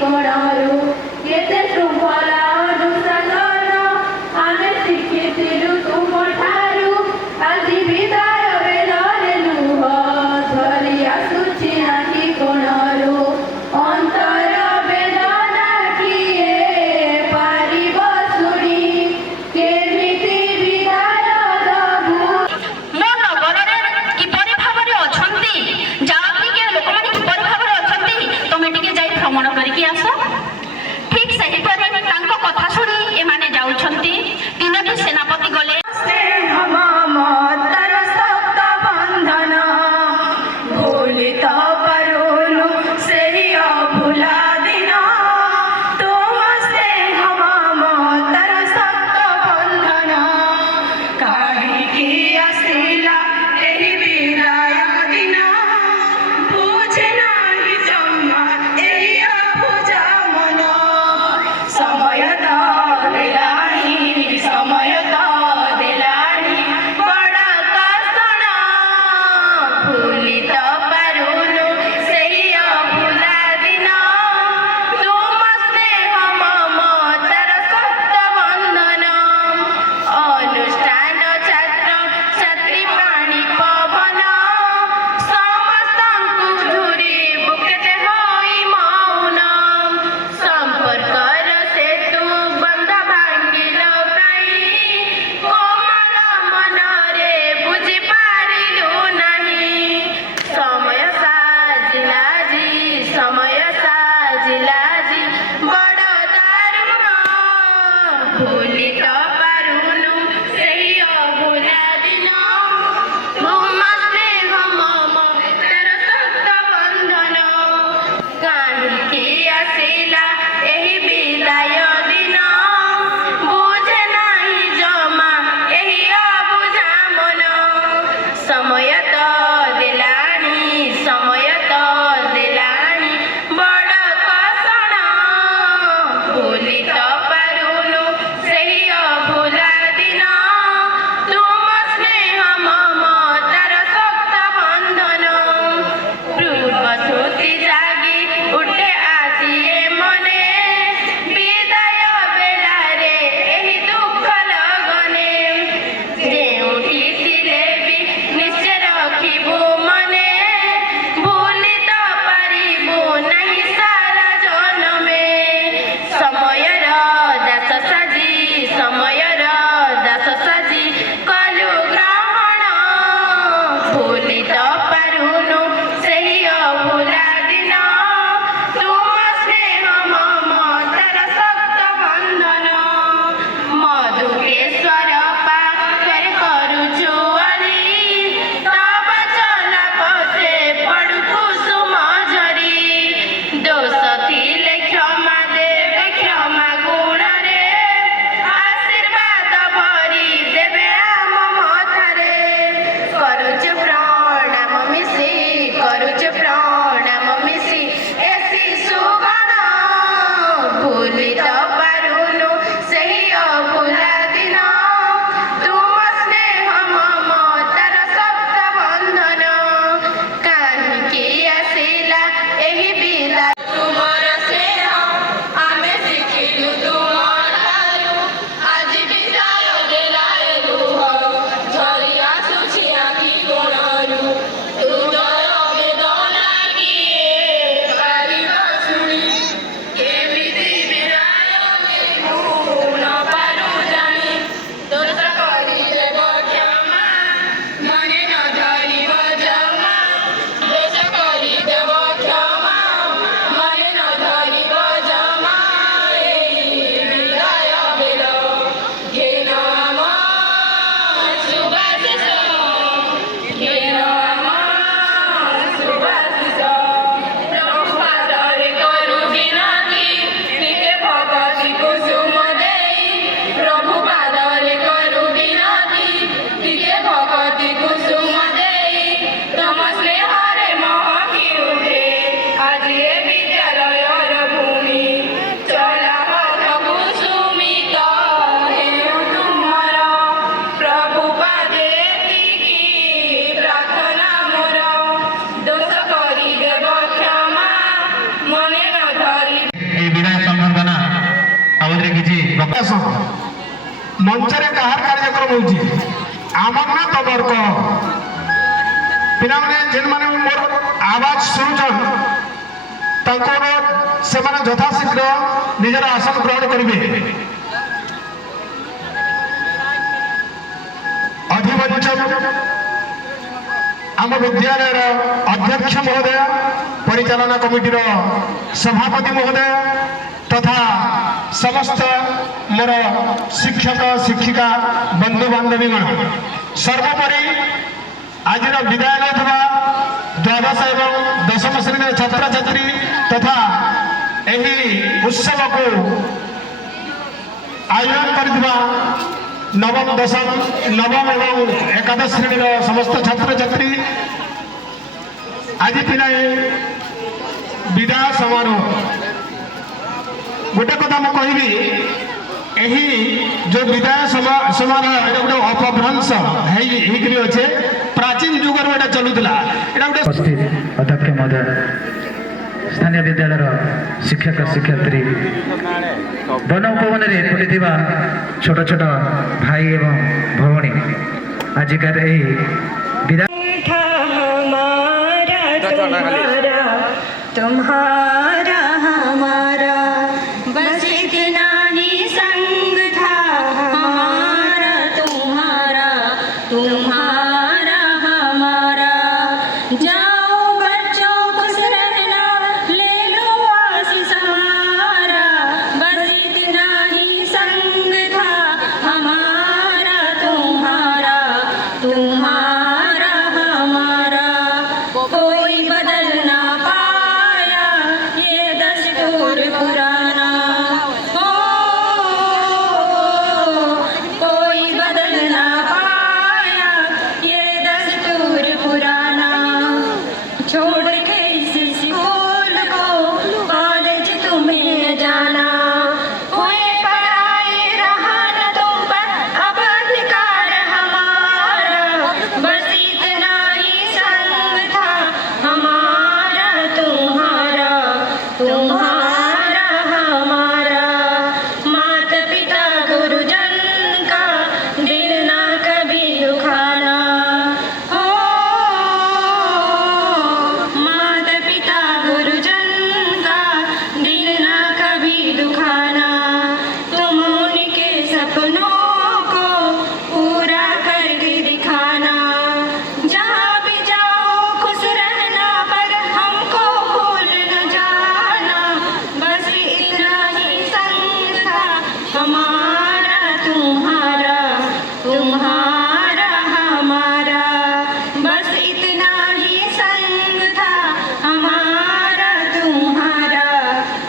कोणारू केते शृंखला दुसंगन आमे शिखिथिलु तुम ठारू आजी विदाय बेलरे लुह झरी आसुछि आखि कोणारू अंतर वेदना किए पारिब शुणी केमिति विदाय दबु मो नगରରେ किपरि भाବରେ ଅଛନ୍ତି ଯାତ୍ରୀକେ ଲୋକମାନେ କିପରି ଭାବରେ ଅଛନ୍ତି ତମେ ଟିକେ ଯାଇ ଭ୍ରମଣ କରିକି ଆସ। ଠିକ୍ ସେହିପରି ତାଙ୍କ କଥା ଶୁଣି ଏମାନେ ଯାଉଛନ୍ତି। ତିନୋଟି ସେନାପତି ଗଲେ। मंचरे कहार कार्यक्रम होची आमर ना तबर को पिना माने जेन माने मोर आवाज सुनछन ताको से माने यथाशीघ्र निजर आसन ग्रहण करिवे। अधिवंचन आम विद्यालय अध्यक्ष महोदय परिचालना कमिटी सभापति महोदय तथा समस्त मोर शिक्षक शिक्षिका बंधु बांधवीगण सर्वोपरि आज विदाय नौथवा द्वादश एवं दशम श्रेणी छात्र छात्री तथा यही उत्सव को आयोजन करथिबा नवम दशम नवम एवं एकादश श्रेणी समस्त छात्र छात्री आज पिलाए विदाय समारोह गोटे कथा मुझे कहबी यही जो विदाय समारोह ये गोटे अपभ्रंश अच्छे प्राचीन जुगर ये चलूला उपस्थित अध्यक्ष महोदय स्थानीय विद्यालय शिक्षक शिक्षयित्री वन उपवन में फुटी छोट छोट भाई एवं भौणी आजिकार तुम्हारा हमारा बस इतना ही संग था हमारा तुम्हारा तुम्हारा हमारा जाओ बच्चों खुश रहना ले लो आशीष हमारा बस इतना ही संग था हमारा तुम्हारा तुम्हारा हमारा कोई बदल ना पाया ये दस्तूर पुराना हो कोई बदल ना पाया ये दस्तूर पुराना छोड़ के इस स्कूल को कॉलेज तुम्हें जाना हुए पढ़ाई रहा न तुम पर अब अधिकार हमारा बस इतना ही संग था हमारा तुम्हारा तुम्हारा हमारा माता पिता गुरुजन का दिल ना कभी दुखाना हो माता पिता गुरुजन का दिल ना कभी दुखाना तुम उनके सपनों को पूरा करके दिखाना जहाँ भी जाओ खुश रहना पर हमको भूल न जाना बस इतना ही संग था हमारा तुम्हारा तुम्हारा हमारा बस इतना ही संग था हमारा तुम्हारा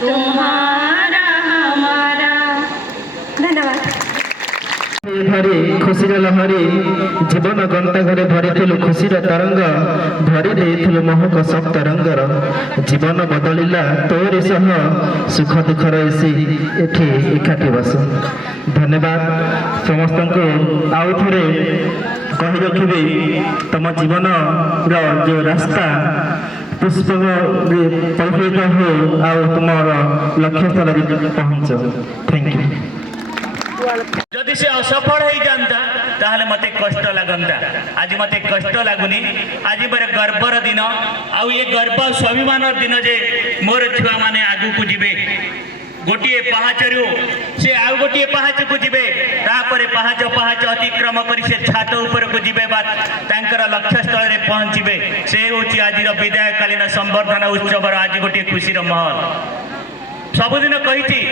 तुम्हारा हमारा धन्यवाद। भरी खुशी लहरी जीवन गंता घरे भरी खुशी तरंग भरी देथिलु महक सप्त रंगर जीवन बदलिला तोरी सह सुख दुखर एसी एठी एकाठी बस। धन्यवाद समस्त को आउ थे कही रखी तुम जीवन जो रास्ता पुष्प परिफलित हो आ तुम लक्ष्य स्थल पहुँच। Thank you. जदि से असफल हो जाता ताहले मते कष्ट लगंता आज मते कष्ट लगुनी आज मेरे गर्वर दिन आउ ये गर्व स्वाभिमान दिन जे मोर छुआ माने आगु को जिबे गोटे पहाचरू से आउ गोटे पहाच को जिबे तापरे पहाच पहाच अतिक्रम करी से छात ऊपर को जिबे बात तांकर लक्ष्य स्थल रे पहुंचबे से होची आज विदायकालीन संवर्धन उत्सव आज गोटे खुशी महल सबुदिन कही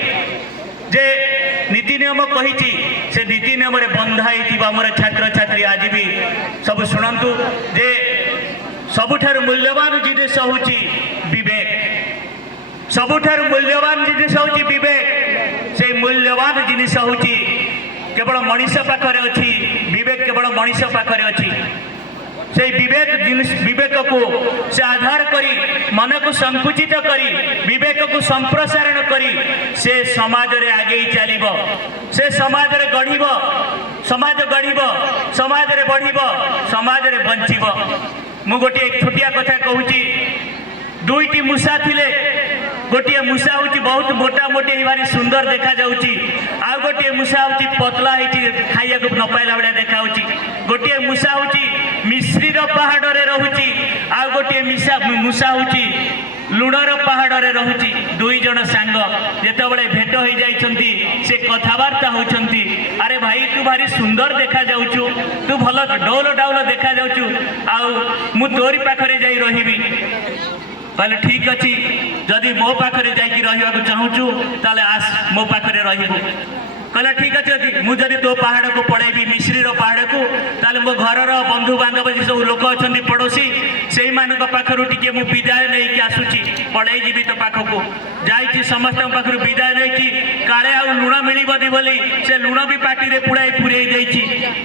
जे नीति नियम कही से नीति नियम बंधाई मोर छात्र छात्री आज भी सब शुणु जे सबुठार मूल्यवान जिनिस होची विवेक सबुठार मूल्यवान जिनिस होची विवेक से मूल्यवान जिनिस होची केवल मनीष पाखरे अच्छी विवेक केवल मनीष पाखरे अच्छी से विवेक को से आधार करी मन को संकुचित करी विवेक को संप्रसारण करी से समाज रे आगे चलिब से समाज रे गढ़िब समाज गढ़िब समाज रे बढ़िब समाज रे बंचिब। मु गोटे छोटिया कथा कहूची दुईटी मूषा थिले गोटे मूषा हूँ बहुत मोटा मोटी भारी सुंदर देखा जाउची आ गोटे मूषा हूँ पतला होती खाइया को न पाइला भाया देखा गोटे मूषा हूँ मिश्री पहाड़ रे रोची आ गोटे मूषा हूँ लुणर पहाड़ रे रोची दुई जन सांग जेतबले भेट हो जाइछंती से कथबार्ता होउछंती अरे भाई तू भारी सुंदर देखा जाउछु तू भल डौल डाउल देखा जाउछु आ मु तोरी पाखरे जाई रहिबी कहले ठीक अच्छी जदि मो पाखरे जाइकी रहिबा को चाहूछु ताले आस मो पाखरे रहिबो कहला ठीक अच्छे मुझे तो पहाड़ को पड़ेबी मिश्री पहाड़ को ताले मो घर बंधु बांधव जी सब लोक अच्छा पड़ोसी से पाखर टी विदाय नहीं आसूची पड़े जी तो पाखक जाइए समस्त पाखर विदाय नहीं काले आ लुण मिलबनी बोली से लुण भी पार्टी पुड़ाई पुरे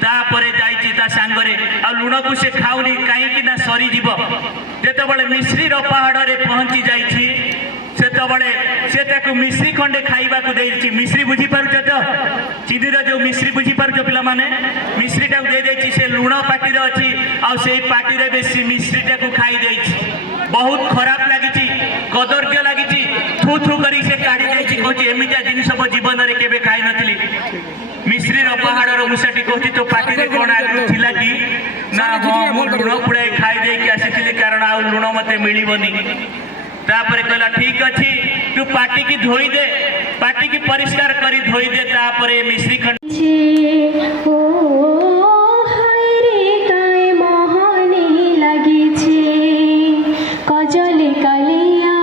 तापर जा सांगरे आ लुण को से खाऊनी कहीं सरीज जिते मिश्री पहाड़ रे पहुंची जाइए से मिश्री खंडे खाइबा को देछि मिश्री बुझी पारुछ तो चिनीर जो मिश्री बुझी पारुछ पिला माने मिश्री टाक दे देछि से लुण पाटी रे अछि आ से पाटी रे बेसी मिश्री टाक खाई देछि बहुत खराब लागिछि कदर्य लागिछि थू थू करी से काढी देछि कहछि एमिता जिनिस सब जीवन रे केबे खाई नथिली मिश्री पहाड़ रो मुसाटी कहछि तो पाटी रे कोन आगु थिला कि ना हो मु लुण पुड़ाई खाई दे कि आसीथिली कारण आ लुण मते मिलिबनी तापर कहला ठीक अच्छी तू पाटी की धोई दे पाटी की परिष्कार करी धोई दे तापर मिश्री खंड ओ हाय रे काय मोहनी लागिछे कजले कालिया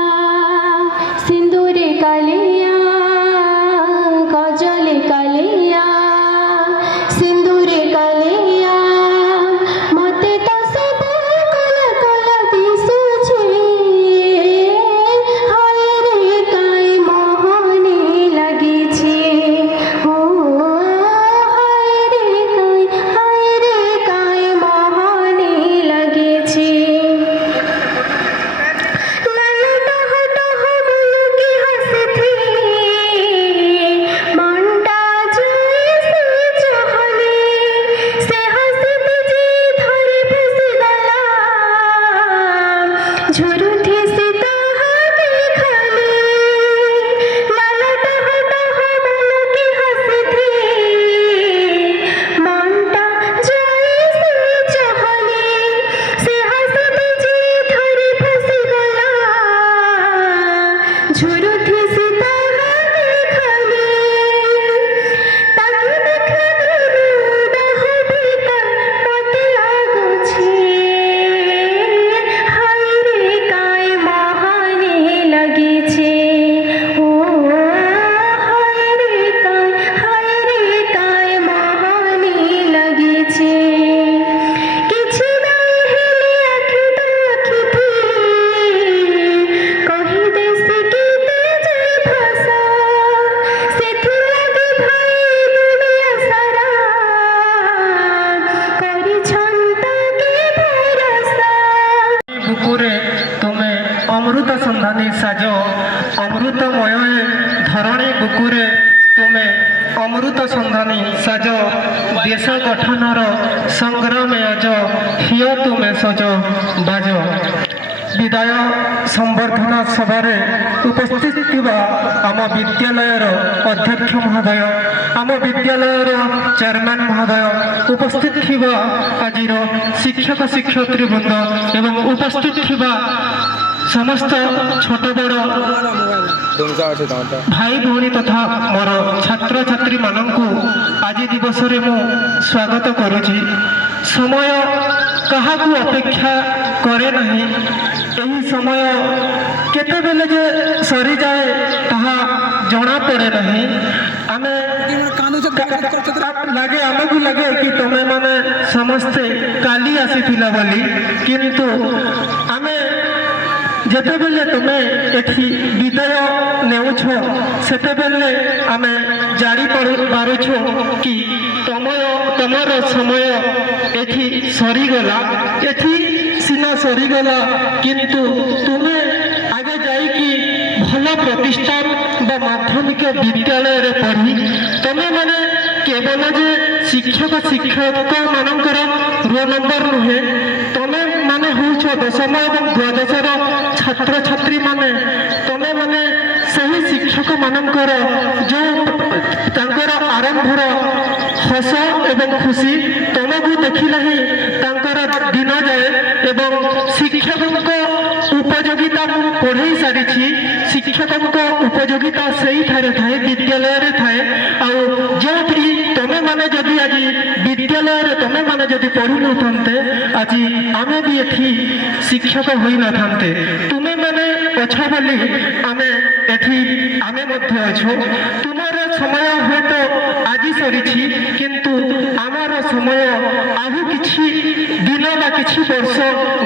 सिंदूरे कालिया कजले कालिया सिंदूरे कालिया मते तो सब कला कला दिसुछे हाय रे काय मोहनी लागिछे ओ हाय रे काय मोहनी लागिछे लाला टह टह मुलुकी हंसथी मंटा जैसे चहले से हंसती जी धरी फुसदला झुरुथी सीता देखले लाला टह टह मुलुकी हंसथी मंटा जैसे चहले से हंसती जी धरी फुसदला झुरुथी सीता देखले ताके देखले रूडह भीतर मते लागुछे हाय रे काय मोहनी लागिछे ओ हाय रे काय मोहनी लागिछे किछि नाही हेले आखि देखिथि कहि देसी गीते जे भाषा सेथि लागे भाई दुनिया सारा करि छंता के भरोसा बुकुरे तुमे अमृत सन्धानी साज अमृतमय धरणी बुकुरे तुमे अमृत सन्धानी साज देश गठनर संग्राम अज हिय तुमे सज बाज विदाय संवर्धना सभारे उपस्थित थिबा आम विद्यालयर अध्यक्ष महोदय आम विद्यालयर चेयरमैन महोदय उपस्थित थिबा आजिर शिक्षक शिक्षयित्री वृंद एवं उपस्थित थिबा समस्त छोट बड़ भाई भौणी तथा मोर छात्र छात्री मानंकु आज दिवस रे मु स्वागत करुछि समय काहाकु अपेक्षा करे नहीं एही समय केतेबेले जे सरी जाए ताहा जना पड़े नहीं आमे लगे आमको लगे कि तुम्हें माने समस्ते काली आसीथिला बोली किंतु आमे जेतेबेले तुमे एठी विदाय नेउछ सेतेबेले आमे जारी पारुछु कि तमर समय एठी सरीगला एठी सीना सरीगला किंतु तुमे आगे जाइकी भल प्रतिष्ठान बा माध्यमिक विद्यालय रे पढ़ी तुमे माने केवल जे शिक्षक शिक्षक मानकर रोल नंबर नुहे तुमे माने होछ दशम एवं द्वादशर छात्र छात्री माने तुमे माने ସେହି ଶିକ୍ଷକମାନଙ୍କର ଯେଉଁ ତାଙ୍କର ଆରମ୍ଭର ହସ ଏବଂ ଖୁସି ତମକୁ ଦେଖିଲେ ହିଁ ତାଙ୍କର ଦିନ ଯାଏ ଏବଂ ଶିକ୍ଷକଙ୍କ ଉପଯୋଗିତା ମୁଁ ପଢ଼େଇ ସାରିଛି। ଶିକ୍ଷକଙ୍କ ଉପଯୋଗିତା ସେଇଠାରେ ଥାଏ, ବିଦ୍ୟାଳୟରେ ଥାଏ। ଆଉ ଯେଉଁଠି ତମେମାନେ ଯଦି ଆଜି ବିଦ୍ୟାଳୟରେ ତମେମାନେ ଯଦି ପଢ଼ିନଥାନ୍ତେ ଆଜି ଆମେ ବି ଏଠି ଶିକ୍ଷକ ହୋଇନଥାନ୍ତେ। ତୁମେମାନେ ଅଛ ବୋଲି ଆମେ ମଧ୍ୟ ଅଛୁ। ତୁମର ସମୟ ହୁଏତ ଆଜି ସରିଛି, କିନ୍ତୁ ଆମର ସମୟ ଆଉ କିଛି ଦିନ ବା କିଛି ବର୍ଷ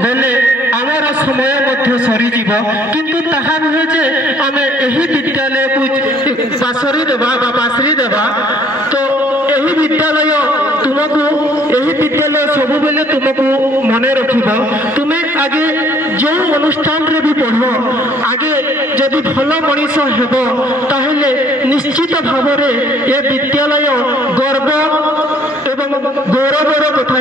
ଗଲେ ଆମର ସମୟ ମଧ୍ୟ ସରିଯିବ। କିନ୍ତୁ ତାହା ନୁହେଁ ଯେ ଆମେ ଏହି ବିଦ୍ୟାଳୟକୁ ପାଶରି ଦେବା ବା ପାଶରି ଦେବା। ତ ଏହି ବିଦ୍ୟାଳୟ ସବୁବେଳେ ତୁମକୁ ମନେ ରଖିବ। ତୁମେ ଆଗେ ଯେଉଁ ଅନୁଷ୍ଠାନରେ ବି ପଢ଼, ଆଗେ ଯଦି ଭଲ ମଣିଷ ହେବ ତାହେଲେ ନିଶ୍ଚିତ ଭାବରେ ଏ ବିଦ୍ୟାଳୟ ଗର୍ବ ଏବଂ ଗୌରବର କଥା।